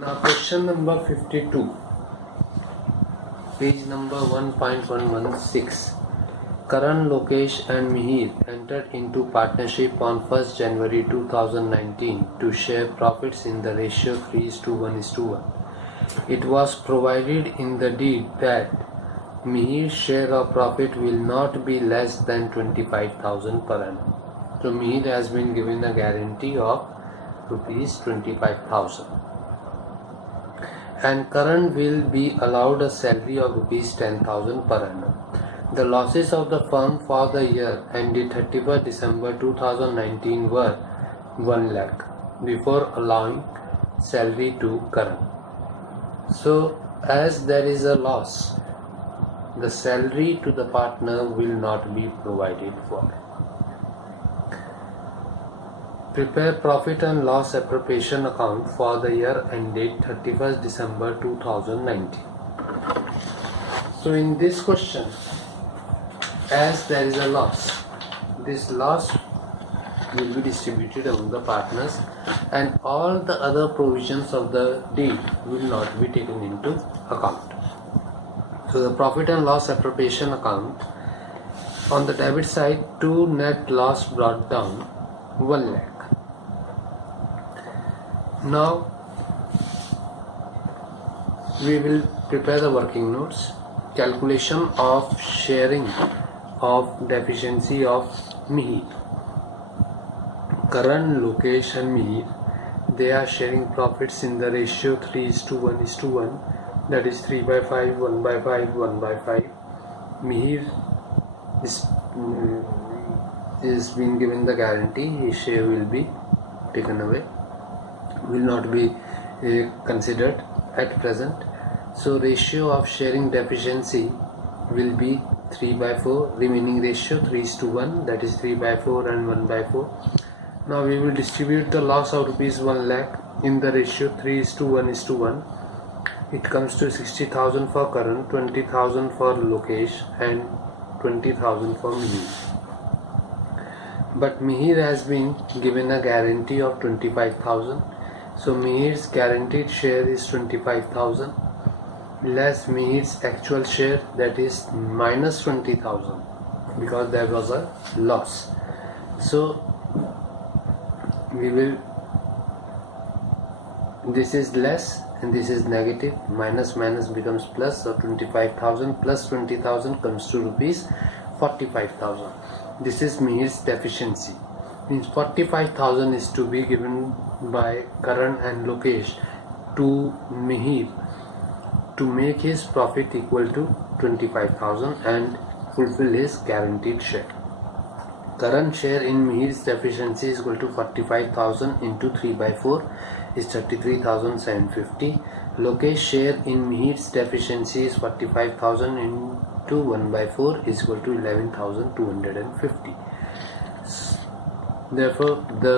Now question number 52, page number 1.116. Karan, Lokesh and Mihir entered into partnership on 1st January 2019 to share profits in the ratio 3:1:1. It was provided in the deed that Mihir's share of profit will not be less than 25,000 per annum. So Mihir has been given a guarantee of rupees 25,000. And Karan will be allowed a salary of rupees 10,000 per annum. The losses of the firm for the year ended 31st December 2019 were 1 lakh before allowing salary to Karan. So as there is a loss, the salary to the partner will not be provided for. Prepare profit and loss appropriation account for the year ended 31st December 2019. So in this question, as there is a loss, this loss will be distributed among the partners and all the other provisions of the deed will not be taken into account. So the profit and loss appropriation account, on the debit side, to net loss brought down 1 lakh. Now we will prepare the working notes. Calculation of sharing of deficiency of Mihir. Karan, Lokesh and Mihir, they are sharing profits in the ratio 3:1:1, that is 3/5, 1/5, 1/5. Mihir is being given the guarantee, his share will be taken away, will not be considered at present. So ratio of sharing deficiency will be 3/4, remaining ratio 3:1, that is 3/4 and 1/4. Now we will distribute the loss of rupees 1 lakh in the ratio 3:1:1. It comes to 60,000 for Karan, 20,000 for Lokesh and 20,000 for Mihir. But Mihir has been given a guarantee of 25,000. So Mihir's guaranteed share is 25,000 less Mihir's actual share, that is minus 20,000, because there was a loss. So we will, this is less and this is negative, minus minus becomes plus, so 25,000 plus 20,000 comes to rupees 45,000. This is Mihir's deficiency. Means 45,000 is to be given by Karan and Lokesh to Mihir to make his profit equal to 25,000 and fulfill his guaranteed share. Karan's share in Mihir's deficiency is equal to 45,000 into 3/4 is 33,750. Lokesh's share in Mihir's deficiency is 45,000 into 1/4 is equal to 11,250. Therefore, the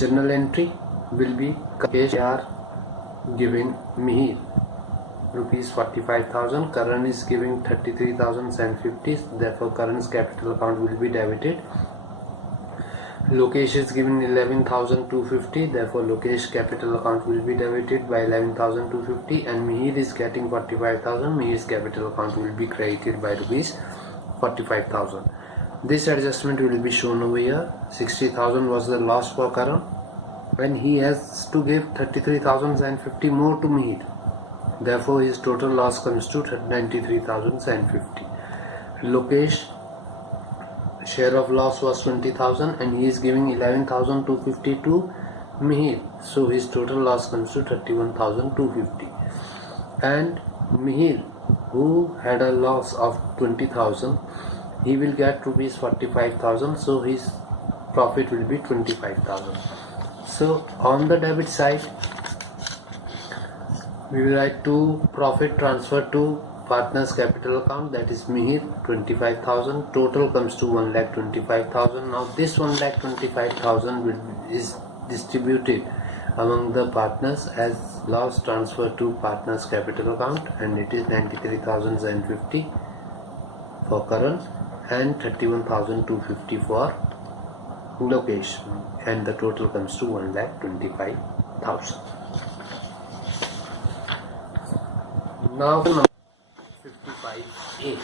journal entry will be Lokesh are giving Mihir rupees 45,000, Karan is giving 33,750. Therefore, Karan's capital account will be debited. Lokesh is given 11,250. Therefore, Lokesh's capital account will be debited by 11,250, and Mihir is getting 45,000. Mihir's capital account will be credited by rupees 45,000. This adjustment will be shown over here. 60,000 was the loss for Karan, and he has to give 33,750 more to Mihir. Therefore, his total loss comes to 93,750. Lokesh share of loss was 20,000 and he is giving 11,250 to Mihir. So his total loss comes to 31,250. And Mihir, who had a loss of 20,000, he will get rupees 45,000. So his profit will be 25,000. So on the debit side, we will write to profit transfer to partner's capital account, that is Mihir, 25,000. Total comes to 1,25,000. Now this 1,25,000 is distributed among the partners as loss transfer to partner's capital account, and it is 93,750 for Karan and 31,250 for Lokesh, and the total comes to 1,25,000. Now 55A.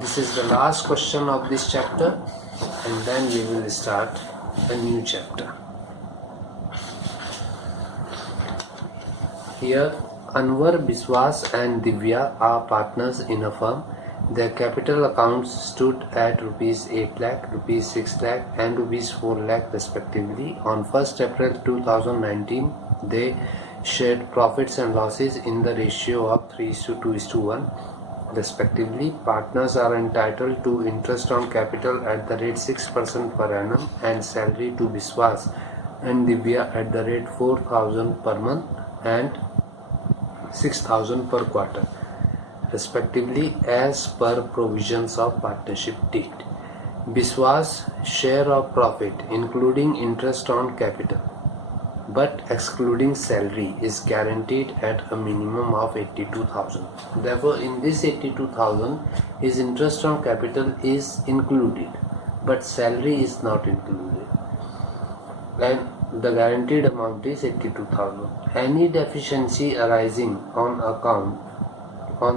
This is the last question of this chapter, and then we will start a new chapter. Here Anwar, Biswas and Divya are partners in a firm. Their capital accounts stood at rupees 8 lakh, rupees 6 lakh and rupees 4 lakh respectively. On 1st April 2019, they shared profits and losses in the ratio of 3:2:1 respectively. Partners are entitled to interest on capital at the rate 6% per annum and salary to Biswas and Divya at the rate 4,000 per month and 6,000 per quarter respectively as per provisions of partnership deed. Biswas' share of profit including interest on capital but excluding salary is guaranteed at a minimum of 82,000. Therefore, in this 82,000, his interest on capital is included, but salary is not included, and the guaranteed amount is 82,000. Any deficiency arising on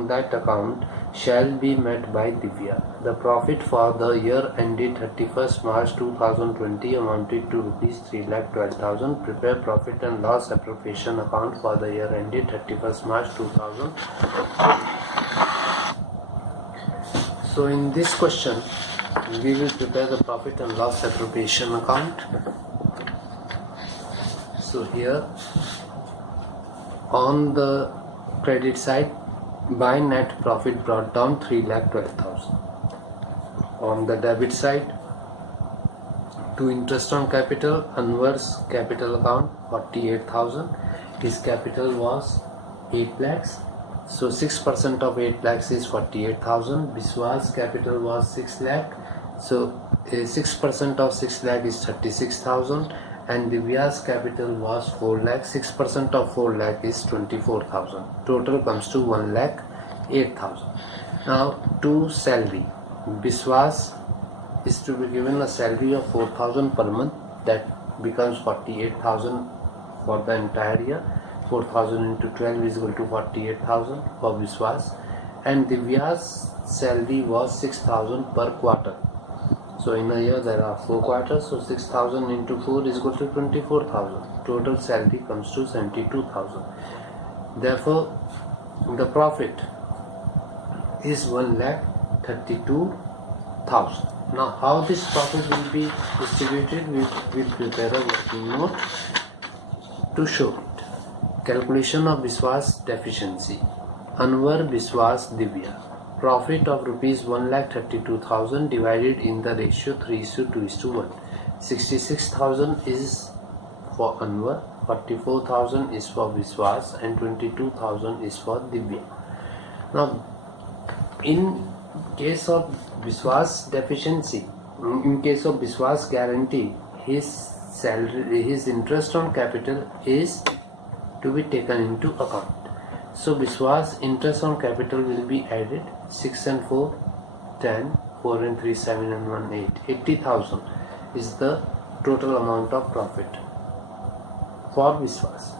that account shall be met by Divya. The profit for the year ended 31st March 2020 amounted to rupees 3,12,000. Prepare profit and loss appropriation account for the year ended 31st March 2000. So in this question, we will prepare the profit and loss appropriation account. So here on the credit side, by net profit brought down 3,12,000. On the debit side, to interest on capital, Anwar's capital account 48,000. His capital was 8 lakhs. So 6% of 8 lakhs is 48,000. Biswas' capital was 6 lakh. So 6% of 6 lakh is 36,000. And Divya's capital was 4 lakh. 6% of 4 lakh is 24,000. Total comes to 1 lakh 8,000. Now to salary, Biswas is to be given a salary of 4,000 per month. That becomes 48,000 for the entire year. 4,000 into 12 is equal to 48,000 for Biswas. And Divya's salary was 6,000 per quarter. So in a year there are 4 quarters, so 6,000 into 4 is equal to 24,000. Total salary comes to 72,000. Therefore, the profit is 1,32,000. Now, how this profit will be distributed, we will prepare a working note to show it. Calculation of Biswas deficiency. Anwar, Biswas, Divya. Profit of rupees 1,32,000 divided in the ratio 3:2:1. 66,000 is for Anwar, 44,000 is for Biswas and 22,000 is for Divya. Now, in case of Biswas deficiency, in case of Biswas guarantee, his salary, his interest on capital is to be taken into account. So Biswas interest on capital will be added. 6 and 4, 10, 4 and 3, 7 and 1, 8. 80,000 is the total amount of profit for Biswas.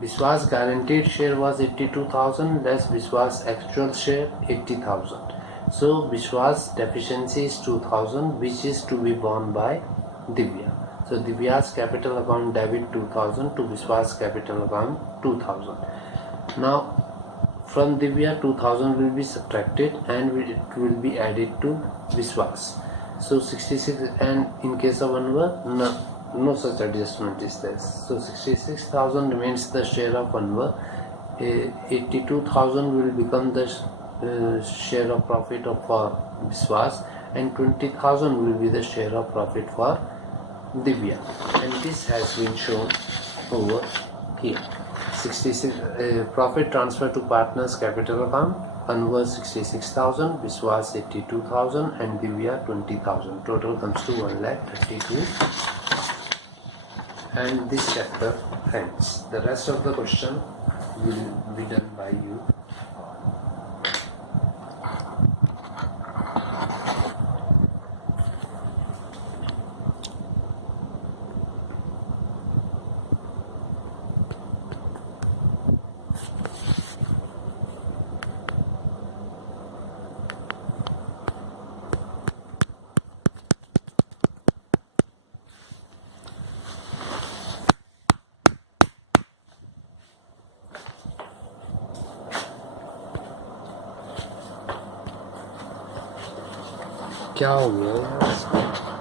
Biswas guaranteed share was 82,000 less Biswas actual share 80,000. So Biswas deficiency is 2,000, which is to be borne by Divya. So Divya's capital account debit 2,000 to Biswas capital account 2,000. Now from Divya 2,000 will be subtracted and it will be added to Biswas. So 66, and in case of Anwar, no such adjustment is there. So 66,000 remains the share of Anwar. 82,000 will become the share of profit for Biswas, and 20,000 will be the share of profit for Divya, and this has been shown over here. 66 profit transfer to partners capital account. Anwar 66,000, Biswas 82,000 and Divya 20,000. Total comes to 1,32,000. And this chapter ends. The rest of the question will be done by you. क्या हो गया यार इसको?